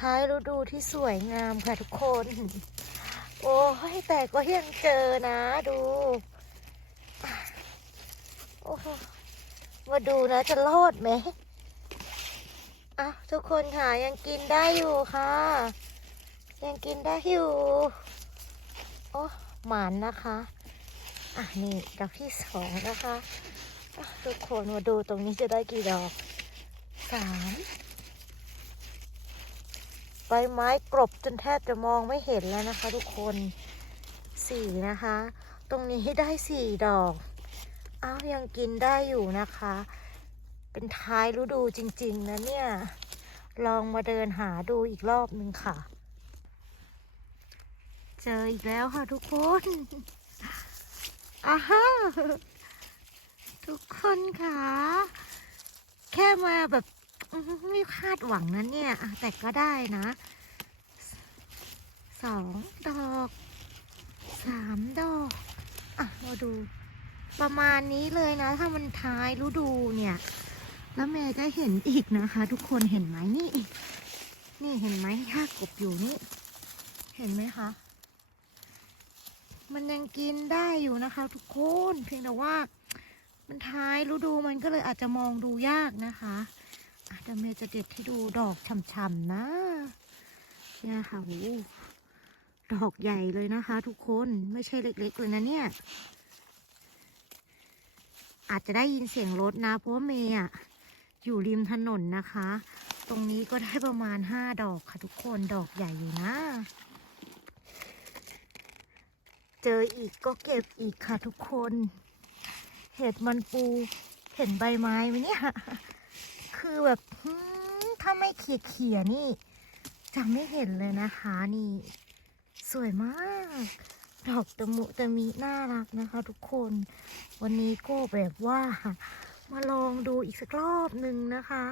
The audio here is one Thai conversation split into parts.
ท้ายฤดูที่สวยงามค่ะทุกคน โอ้ยแต่ก็ยังเจอนะดูโอ้มาดูนะจะรอดไหมอะทุกคนค่ะยังกินได้อยู่ค่ะ ยังกินได้อยู่ โอ้หมานนะคะ อะนี่ดอกที่สองนะคะะทุกคนมาดูตรงนี้จะได้กี่ดอกสาม ใบไม้กรบจนแทบจะมองไม่เห็นแล้วนะคะ ทุกคนสี่นะคะ ตรงนี้ได้สี่ดอกอ้าวยังกินได้อยู่นะคะ เป็นท้ายฤดูจริง ๆ นะเนี่ย ลองมาเดินหาดูอีกรอบนึงค่ะ เจออีกแล้วค่ะทุกคนอาฮทุกคนค่ะ แค่มาแบบ ไม่คาดหวังนะเนี่ยแต่ก็ได้นะสองดอกสามดอกอะมาดู ประมาณนี้เลยนะ ถ้ามันท้ายฤดูเนี่ย แล้วเมย์จะเห็นอีกนะคะ ทุกคนเห็นไหมนี่นี่เห็นไหมถ้ากบอยู่นี่ เห็นไหมคะมันยังกินได้อยู่นะคะ ทุกคนเพียงแต่ว่า มันท้ายฤดูมันก็เลยอาจจะมองดูยากนะคะ อาจจะเมย์จะเด็ดให้ดูดอกช่ำๆนะเนี่ยค่ะโอ้ดอกใหญ่เลยนะคะ ทุกคนไม่ใช่เล็ก ๆ เลยนะเนี่ย อาจจะได้ยินเสียงรถนะ เพราะว่าเมย์อะอยู่ริมถนนนะคะ ตรงนี้ก็ได้ประมาณห้าดอกค่ะ ทุกคนดอกใหญ่อยู่นะ เจออีกก็เก็บอีกค่ะ ทุกคน เห็ดมันปูเห็นใบไม้ไหมเนี่ย คือแบบถ้าไม่เขี่ยเขี่ยๆนี่ จะไม่เห็นเลยนะคะนี่ สวยมาก ดอกตะมุตะมิน่ารักนะคะ ทุกคน วันนี้ก็แบบว่า มาลองดูอีกสักรอบหนึ่งนะคะ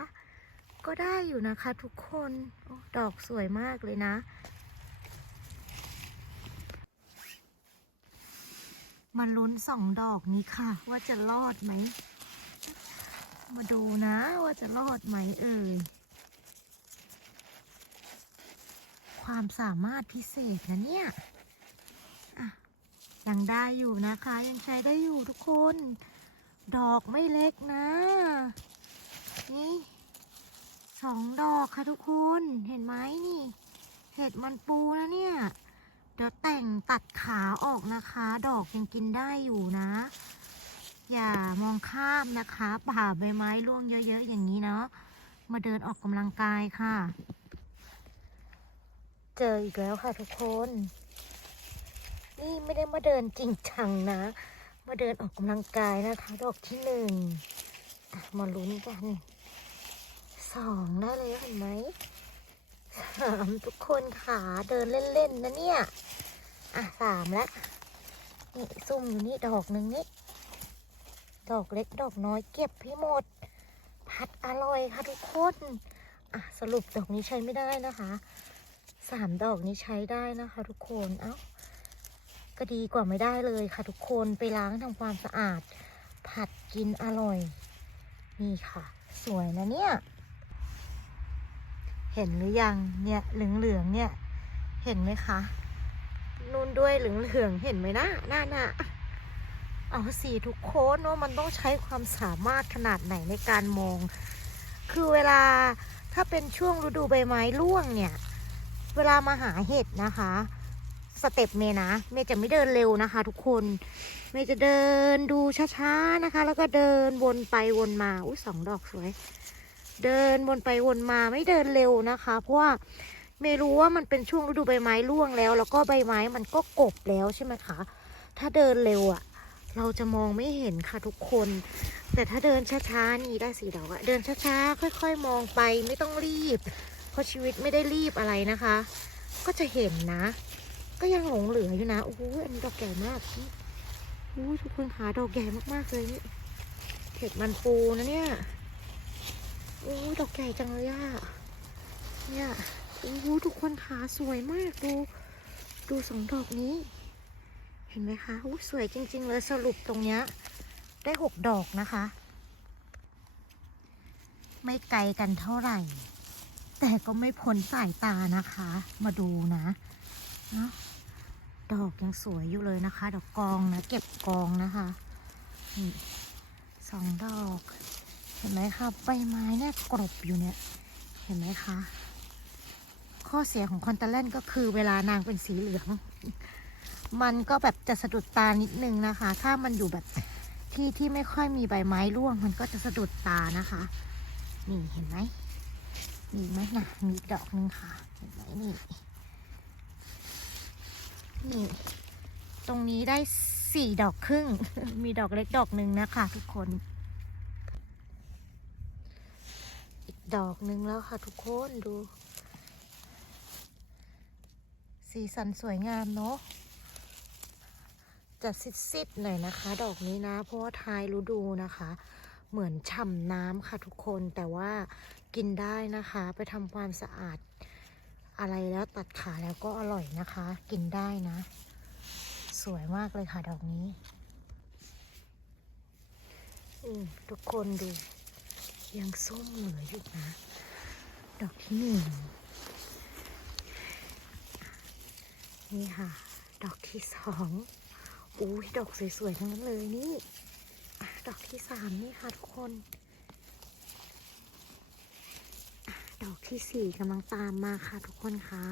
ก็ได้อยู่นะคะทุกคนอดอกสวยมากเลยนะมาลุ้นสองดอกนี้ค่ะ ว่าจะรอดไหม มาดูนะว่าจะรอดไหมเอ่ย ความสามารถพิเศษนะเนี่ยยังได้อยู่นะคะ ยังใช้ได้อยู่ทุกคน ดอกไม่เล็กนะ นี่สองดอกค่ะทุกคนเห็นไหมนี่ เห็ดมันปูนะเนี่ย เดี๋ยวแต่งตัดขาออกนะคะ ดอกยังกินได้อยู่นะ อย่ามองข้ามนะคะป่าใบไม้ร่วงเยอะๆอย่างนี้เนาะมาเดินออกกำลังกายค่ะ เจออีกแล้วค่ะทุกคน นี่ไม่ได้มาเดินจริงจังนะ มาเดินออกกำลังกายนะคะ ดอกที่หนึ่งมาลุ้นกันสองได้เลยเห็นไหมสามทุกคนขาเดินเล่นๆนะเนี่ย อะสามแล้วนี่ซุ่มอยู่นี่ดอกหนึ่งนี่ ดอกเล็กดอกน้อยเก็บให้หมด พัดอร่อยค่ะทุกคนอะสรุปดอกนี้ใช้ไม่ได้นะคะสามดอกนี้ใช้ได้นะคะ ทุกคนเอ้าก็ดีกว่าไม่ได้เลยค่ะทุกคนไปล้างทำความสะอาด ผัดกินอร่อย นี่ค่ะ สวยนะเนี่ย เห็นหรือยังเนี่ยเหลืองๆเนี่ย เห็นไหมคะนุ่นด้วยเหลืองๆเห็นไหมนะหน้าหน้า เอาสีทุกโค้ดว่ามันต้องใช้ความสามารถขนาดไหนในการมอง คือเวลาถ้าเป็นช่วงฤดูใบไม้ร่วงเนี่ย เวลามาหาเห็ดนะคะสเต็ปเมนะ เมย์จะไม่เดินเร็วนะคะ ทุกคน เมย์จะเดินดูช้าๆนะคะ แล้วก็เดินวนไปวนมา อุ้ยสองดอกสวย เดินวนไปวนมาไม่เดินเร็วนะคะ เพราะว่าเมย์รู้ว่ามันเป็นช่วงฤดูใบไม้ร่วงแล้ว แล้วก็ใบไม้มันก็กบแล้วใช่ไหมคะ ถ้าเดินเร็วอะ่ะ เราจะมองไม่เห็นค่ะทุกคน แต่ถ้าเดินช้าๆนี่ได้สีดอกอะเดินช้าๆค่อย ๆ มองไปไม่ต้องรีบ เพราะชีวิตไม่ได้รีบอะไรนะคะ ก็จะเห็นนะ ก็ยังหลงเหลืออยู่นะโอ้โหอันนี้ดอกใหญ่มากโอ้ทุกคนขาดอกใหญ่มากๆเลยนี่เห็ดมันปูนะเนี่ยโอ้ดอกใหญ่จังเลยอะเนี่ยโอ้ทุกคนขาสวยมากดู ดูสองดอกนี้ เห็นไหมคะโอ้สวยจริง ๆ เลยสรุปตรงเนี้ย ได้หกดอกนะคะ ไม่ไกลกันเท่าไหร่ แต่ก็ไม่พ้นสายตานะคะ มาดูนะเนาะดอกยังสวยอยู่เลยนะคะดอกกองนะเก็บกองนะคะนี่สองดอก เห็นไหมคะใบไม้เนี่ยกรบอยู่เนี่ย เห็นไหมคะ ข้อเสียของคอนเตลเลนก็คือเวลานางเป็นสีเหลือง มันก็แบบจะสะดุดตานิดนึงนะคะ ถ้ามันอยู่แบบที่ที่ไม่ค่อยมีใบไม้ร่วง มันก็จะสะดุดตานะคะ นี่เห็นไหมมีไหมนะมีดอกหนึ่งค่ะ เห็นไหมนี่นี่ ตรงนี้ได้สี่ดอกครึ่ง มีดอกเล็กดอกหนึ่งนะคะทุกคน อีกดอกหนึ่งแล้วค่ะทุกคนดู สีสันสวยงามเนาะ จะซิดๆหน่อยนะคะ ดอกนี้นะ เพราะว่าท้ายฤดูนะคะ เหมือนฉ่ำน้ำค่ะทุกคนแต่ว่ากินได้นะคะ ไปทำความสะอาด อะไรแล้วตัดขาแล้วก็อร่อยนะคะ กินได้นะ สวยมากเลยค่ะดอกนี้อืมทุกคนดู ยังส้มเหลืออยู่นะ ดอกที่หนึ่งนี่ค่ะ ดอกที่สอง อุ้ยดอกสวยๆทั้งนั้นเลยนี่ดอกที่สามนี่ค่ะทุกคนดอกที่สี่กำลังตามมาค่ะทุกคนคะ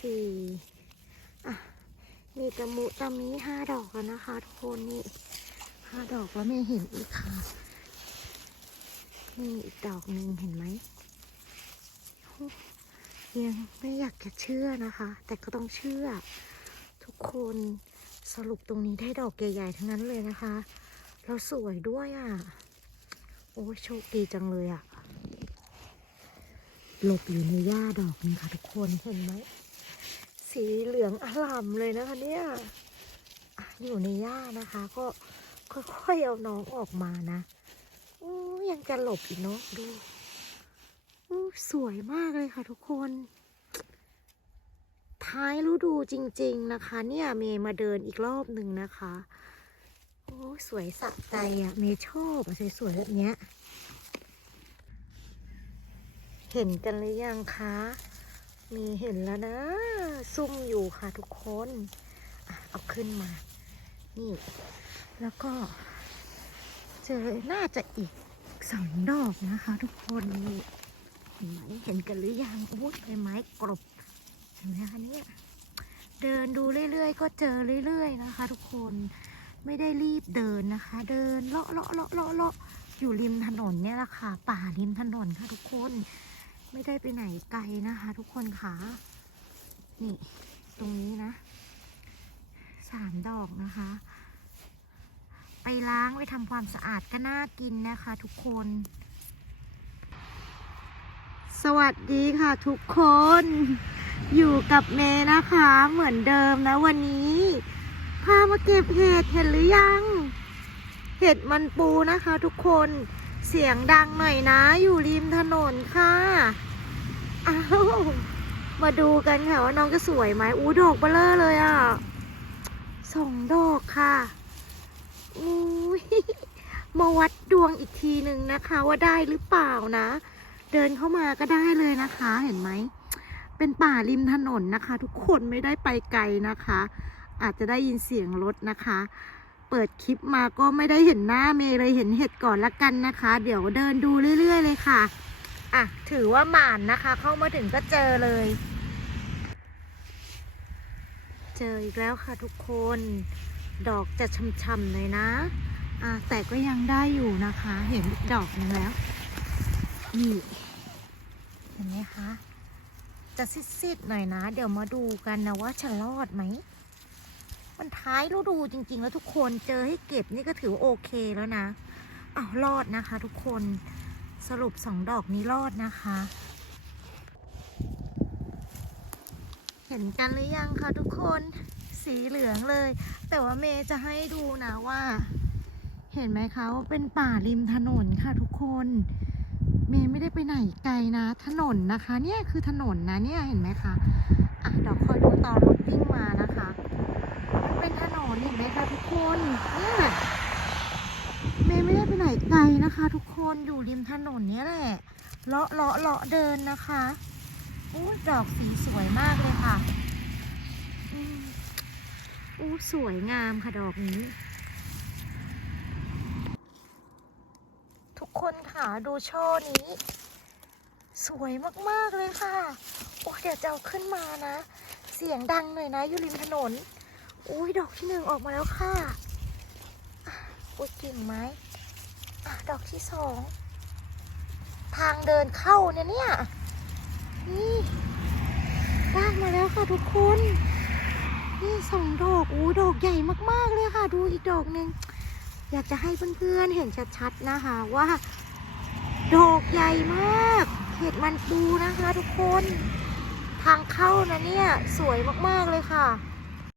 สี่อะมีตะมุตะมีห้าดอกแล้วนะคะทุกคนนี่ห้าดอกแล้วไม่เห็นอีกค่ะนี่อีกดอกหนึ่งเห็นไหมยังไม่อยากจะเชื่อนะคะ แต่ก็ต้องเชื่อ คนสรุปตรงนี้ได้ดอกใหญ่ๆทั้งนั้นเลยนะคะ แล้วสวยด้วยอะ่ะ โอ้โชคดีจังเลยอะ่ะ หลบอยู่ในหญ้าดอกนึงค่ะทุกคนเห็นไหม สีเหลืองอล่ามเลยนะคะเนี่ยอยู่ในหญ้านะคะ ก็ค่อยๆเอาน้องออกมานะอยังจะหลบอีกเนาะดูสวยมากเลยค่ะทุกคน ท้ายฤดูจริง ๆนะคะ เนี่ยเมย์มาเดินอีกรอบหนึ่งนะคะโอ้สวยสะใจอะเมย์ชอบอะสวยๆแบบเนี้ย เห็นกันหรือยังคะ มีเห็นแล้วนะ ซุ่มอยู่ค่ะทุกคนอเอาขึ้นมา นี่ แล้วก็ เจอน่าจะอีกสองดอกนะคะ ทุกคนนี่เห็นไหมเห็นกันหรือยังโอู้ใบไม้กรบ เห็นไหมคะเนี่ยเดินดูเรื่อยๆ ก็เจอเรื่อยๆนะคะ ทุกคนไม่ได้รีบเดินนะคะ เดินเลาะเลาะเลาะเลาะเลาะอยู่ริมถนนเนี่ยแหละค่ะ ป่าริมถนนค่ะทุกคน ไม่ได้ไปไหนไกลนะคะ ทุกคนค่ะนี่ ตรงนี้นะสามดอกนะคะ ไปล้างไปทำความสะอาดก็น่ากินนะคะ ทุกคน สวัสดีค่ะทุกคน อยู่กับเมย์นะคะเหมือนเดิมนะวันนี้ พามาเก็บเห็ดเห็นหรือยัง เห็ดมันปูนะคะทุกคนเสียงดังหน่อยนะ อยู่ริมถนนค่ะอ้าวมาดูกันค่ะว่าน้องจะสวยไหมอู้ดอกเบลเลอร์เลยอะสองดอกค่ะอุ้มาวัดดวงอีกทีหนึ่งนะคะ ว่าได้หรือเปล่านะ เดินเข้ามาก็ได้เลยนะคะ เห็นไหม เป็นป่าริมถนนนะคะ ทุกคนไม่ได้ไปไกลนะคะ อาจจะได้ยินเสียงรถนะคะ เปิดคลิปมาก็ไม่ได้เห็นหน้าเมย์เลยเห็นเห็ดก่อนละกันนะคะ เดี๋ยวเดินดูเรื่อย ๆ เลยค่ะอะถือว่าหมานนะคะ เข้ามาถึงก็เจอเลย เจออีกแล้วค่ะทุกคน ดอกจะช่ำๆเลยนะอะแต่ก็ยังได้อยู่นะคะ เห็นดอกหนึงแล้วนี่เห็นไหมคะ จะซิดๆหน่อยนะ เดี๋ยวมาดูกันนะว่าจะรอดไหม มันท้ายฤดูจริง ๆ แล้วทุกคนเจอให้เก็บนี่ก็ถือว่าโอเคแล้วนะอ้าวรอดนะคะ ทุกคนสรุปสองดอกนี้รอดนะคะ เห็นกันหรือยังคะทุกคนสีเหลืองเลย แต่ว่าเมย์จะให้ดูนะว่า เห็นไหมคะว่าเป็นป่าริมถนนค่ะทุกคน เมย์ไม่ได้ไปไหนไกลนะ ถนนนะคะเนี่ยคือถนนนะเนี่ยเห็นไหมคะอะเดี๋ยวคอยดูตอนรถวิ่งมานะคะมันเป็นถนนเห็นไหมคะทุกคนเนี่ยเมย์ไม่ได้ไปไหนไกลนะคะ ทุกคนอยู่ริมถนนเนี้ยแหละเลาะเลาะเลาะเดินนะคะอู้ดอกสีสวยมากเลยค่ะอู้สวยงามค่ะดอกนี้ ทุก ค่ะ ดูช่อนี้ สวยมากๆเลยค่ะ โอ้เดี๋ยวจะเอาขึ้นมานะ เสียงดังหน่อยนะ อยู่ริมถนน อุ้ยดอกที่หนึ่งออกมาแล้วค่ะอุ้ยกิ่งไม้ดอกที่สอง ทางเดินเข้าเนี่ยเนี่ย นี่ได้มาแล้วค่ะทุกคน นี่สองดอกอู้ดอกใหญ่มากๆเลยค่ะ ดูอีกดอกหนึ่งอยากจะให้เพื่อนๆเห็นชัดๆนะคะว่า ดอกใหญ่มาก เห็ดมันปูนะคะทุกคน ทางเข้านะเนี่ย สวยมาก ๆ เลยค่ะ